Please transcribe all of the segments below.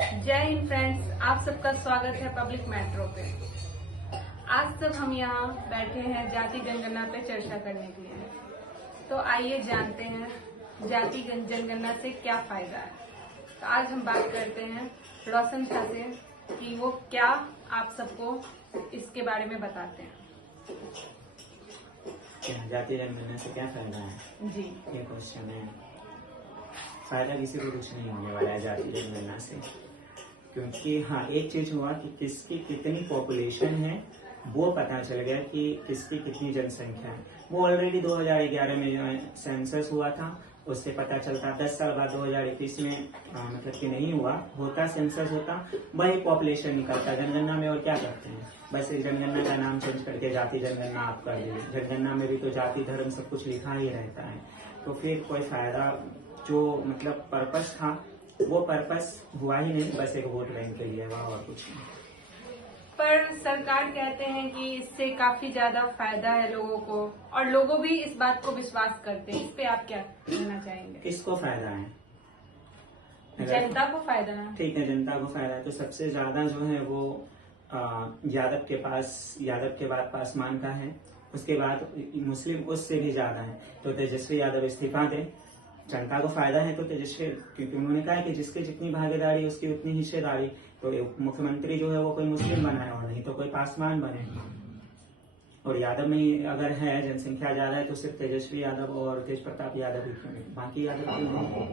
जय हिंद फ्रेंड्स, आप सबका स्वागत है पब्लिक मेट्रो पे। आज सब हम यहाँ बैठे हैं जाति जनगणना पे चर्चा करने के लिए। तो आइए जानते हैं जाति जनगणना से क्या फायदा है। तो आज हम बात करते हैं रोशन शाह से कि वो क्या आप सबको इसके बारे में बताते हैं। जाति जनगणना से क्या फायदा है जी, ये क्वेश्चन है। फायदा किसी को कुछ नहीं होने वाला है जाति जनगणना से, क्योंकि हाँ एक चीज हुआ कि किसकी कितनी पॉपुलेशन है वो पता चल गया कि किसकी कितनी जनसंख्या है। वो ऑलरेडी 2011 में जो है सेंसस हुआ था, उससे पता चलता। 10 साल बाद 2021 में मतलब कि नहीं हुआ, होता सेंसस होता, वही पॉपुलेशन निकलता जनगणना में। और क्या करते हैं, बस इस जनगणना का नाम चेंज करके जाति जनगणना आप कर दीजिए। जनगणना में भी तो जाति धर्म सब कुछ लिखा ही रहता है, तो फिर कोई फायदा जो मतलब पर्पस था वो पर्पस हुआ ही नहीं, बस एक वोट बैंक के लिए हुआ और कुछ नहीं। पर सरकार कहते हैं कि इससे काफी ज्यादा फायदा है लोगों को, और लोगों भी इस बात को विश्वास करते हैं। इस पे आप क्या कहना चाहेंगे? किसको फायदा है? जनता को फायदा है। ठीक है, जनता को फायदा है। तो सबसे ज्यादा जो है वो यादव के बाद पासवान का है, उसके बाद मुस्लिम उससे भी ज्यादा है। तो तेजस्वी यादव इस्तीफा दे, जनता को फायदा है तो तेजस्वी, क्योंकि उन्होंने कहा कि जिसकी जितनी भागीदारी उसकी उतनी हिस्सेदारी। तो मुख्यमंत्री जो है वो कोई मुस्लिम बनाए और नहीं तो कोई पासवान बने। और यादव में अगर है जनसंख्या ज्यादा है तो सिर्फ तेजस्वी यादव और तेज प्रताप यादव ही क्यों नहीं, बाकी यादव क्यों नहीं?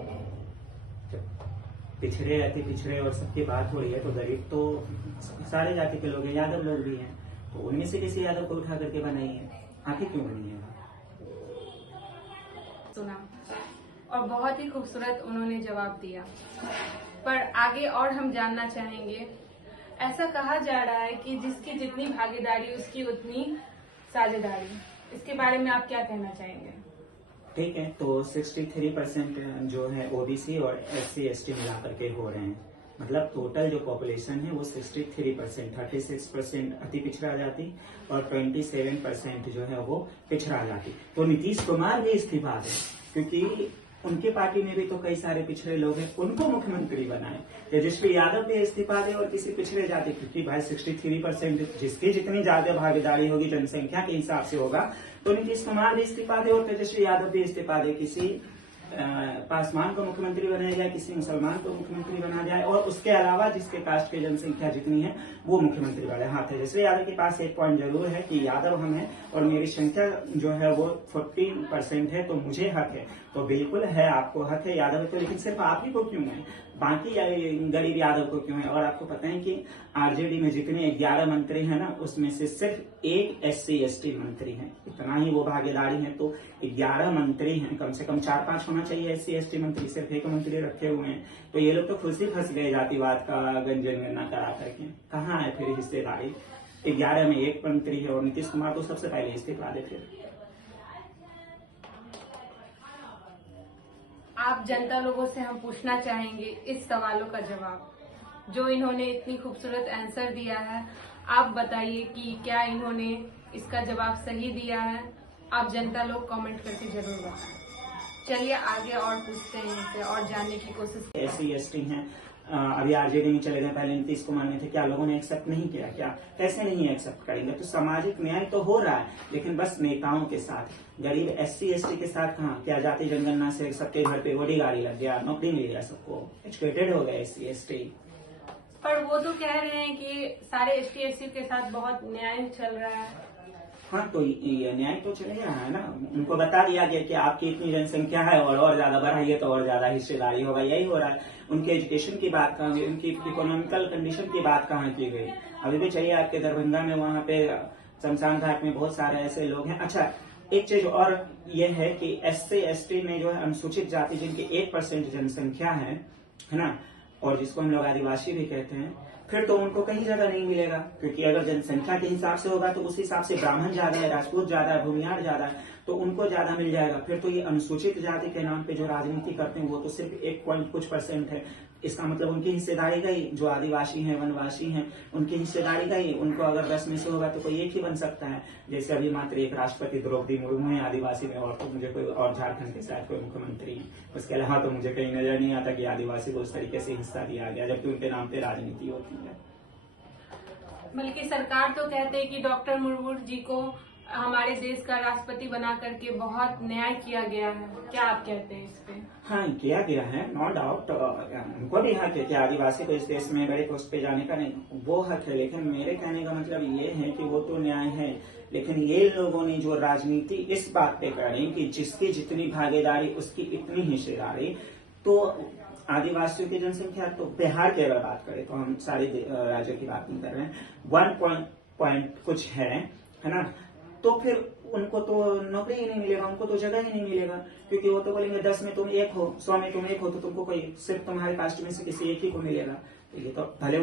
पिछड़े अति पिछड़े और सबकी बात हो रही है तो गरीब तो सारे जाति के लोग हैं, यादव लोग भी हैं, तो उनमें से किसी यादव को उठा करके बनाई है, आखिर क्यों बनी है? सुना और बहुत ही खूबसूरत उन्होंने जवाब दिया। पर आगे और हम जानना चाहेंगे। ऐसा कहा जा रहा है कि जिसकी जितनी भागीदारी उसकी उतनी साझेदारी। इसके बारे में आप क्या कहना चाहेंगे? ठीक है, तो 63% जो है ओबीसी और SC/ST मिला करके हो रहे हैं। मतलब टोटल जो पॉपुलेशन है वो 63%, 36% अति पिछड़ा जाति और 27% जो है वो पिछड़ा जाति। तो नीतीश कुमार भी इस्तीफा दें, क्योंकि उनके पार्टी में भी तो कई सारे पिछड़े लोग हैं, उनको मुख्यमंत्री बनाए। तेजस्वी यादव भी इस्तीफा दे और किसी पिछड़े जाति, क्योंकि भाई 63% जिसकी जितनी ज्यादा भागीदारी होगी जनसंख्या के हिसाब से होगा, तो नीतीश कुमार भी इस्तीफा दे और तेजस्वी यादव भी इस्तीफा दे। किसी पासवान को मुख्यमंत्री बनाया जाए, किसी मुसलमान को मुख्यमंत्री बनाया जाए, और उसके अलावा जिसके कास्ट की जनसंख्या जितनी है वो मुख्यमंत्री बने। हाँ, तेजस्वी यादव के पास एक पॉइंट जरूर है कि यादव हम हैं और मेरी संख्या जो है वो 14% है, तो मुझे हक है। तो बिल्कुल है, आपको हक है यादव तो, लेकिन सिर्फ आप ही को क्यों है, बाकी गरीब यादव को क्यों है? और आपको पता है कि आरजेडी में जितने 11 मंत्री हैं ना, उसमें से सिर्फ एक SC/ST मंत्री है। इतना ही वो भागीदारी है, तो 11 मंत्री हैं, कम से कम 4-5 होना चाहिए SC/ST मंत्री, सिर्फ एक मंत्री रखे हुए हैं। तो ये लोग तो खुद ही फंस गए जातिवाद का जनगणना करा करके। कहाँ है फिर हिस्सेदारी? 11 में एक मंत्री है और नीतीश कुमार तो सबसे पहले इस्तीफा दे। फिर आप जनता लोगों से हम पूछना चाहेंगे इस सवालों का जवाब, जो इन्होंने इतनी खूबसूरत आंसर दिया है। आप बताइए कि क्या इन्होंने इसका जवाब सही दिया है? आप जनता लोग कमेंट करके जरूर बताएं। चलिए आगे और पूछते हैं इनसे और जानने की कोशिश। SC/ST हैं, अभी आरजेडी में चले गए, पहले नीतीश कुमार में थे, क्या लोगों ने एक्सेप्ट नहीं किया? क्या कैसे नहीं एक्सेप्ट करेंगे? तो सामाजिक न्याय तो हो रहा है, लेकिन बस नेताओं के साथ। गरीब SC/ST के साथ कहाँ? क्या जाति जनगणना से सबके घर पे बड़ी गाड़ी लग गया, नौकरी मिल गया, सबको एजुकेटेड हो गए SC/ST? पर वो तो कह रहे हैं कि सारे ST/ST के साथ बहुत न्याय चल रहा है। हाँ, तो ये न्याय तो चलेगा है ना। उनको बता दिया गया कि आपकी इतनी जनसंख्या है और ज्यादा बढ़ाइए तो और ज्यादा हिस्सेदारी होगा, यही हो रहा है। उनके एजुकेशन की बात कहाँ गई? उनकी इकोनॉमिकल कंडीशन की बात कहाँ की गई? अभी भी चाहिए आपके दरभंगा में, वहाँ पे शमशान घाट में बहुत सारे ऐसे लोग हैं। अच्छा, एक चीज और ये है कि SC/ST में जो है अनुसूचित जाति जिनकी 1% जनसंख्या है ना, और जिसको हम लोग आदिवासी भी कहते हैं, फिर तो उनको कहीं जगह नहीं मिलेगा, क्योंकि अगर जनसंख्या के हिसाब से होगा तो उस हिसाब से ब्राह्मण ज्यादा है, राजपूत ज्यादा है, भूमियार ज्यादा है, तो उनको ज्यादा मिल जाएगा। फिर तो ये अनुसूचित जाति के नाम पे जो राजनीति करते हैं वो तो सिर्फ 1 कुछ % है, इसका मतलब उनकी हिस्सेदारी गई। जो आदिवासी हैं, वनवासी हैं, उनकी हिस्सेदारी गई। उनको अगर 10 में से होगा तो कोई एक ही बन सकता है। जैसे अभी मात्र एक राष्ट्रपति द्रौपदी मुर्मू है आदिवासी में, और तो मुझे कोई, और झारखंड के शायद कोई मुख्यमंत्री है। उसके अलावा तो मुझे कहीं नजर नहीं आता कि आदिवासी को उस तरीके से हिस्सा दिया गया, जबकि उनके नाम पे राजनीति होती है। बल्कि सरकार तो कहते हैं कि डॉक्टर मुर्मू जी को हमारे देश का राष्ट्रपति बना करके बहुत न्याय किया गया है। क्या आप कहते हैं इस पे? हाँ, किया गया है, नो डाउट। उनको भी हक है कि आदिवासी को इस देश में बड़े पोस्ट पे जाने का नहीं, वो हक है। लेकिन मेरे कहने का मतलब ये है कि वो तो न्याय है, लेकिन ये लोगों ने जो राजनीति इस बात पे करी कि जिसकी जितनी भागीदारी उसकी इतनी हिस्सेदारी, तो आदिवासियों की जनसंख्या, तो बिहार की अगर बात करें तो हम सारे राज्यों की बात नहीं कर रहे हैं, 1 कुछ है ना, तो फिर उनको तो नौकरी ही नहीं मिलेगा, उनको तो जगह ही नहीं मिलेगा। क्योंकि वो तो बोलेंगे 10 में तुम एक हो, 100 में तुम एक हो, तो तुमको कोई, सिर्फ तुम्हारे कास्ट में से किसी एक ही को मिलेगा। तो ये तो भले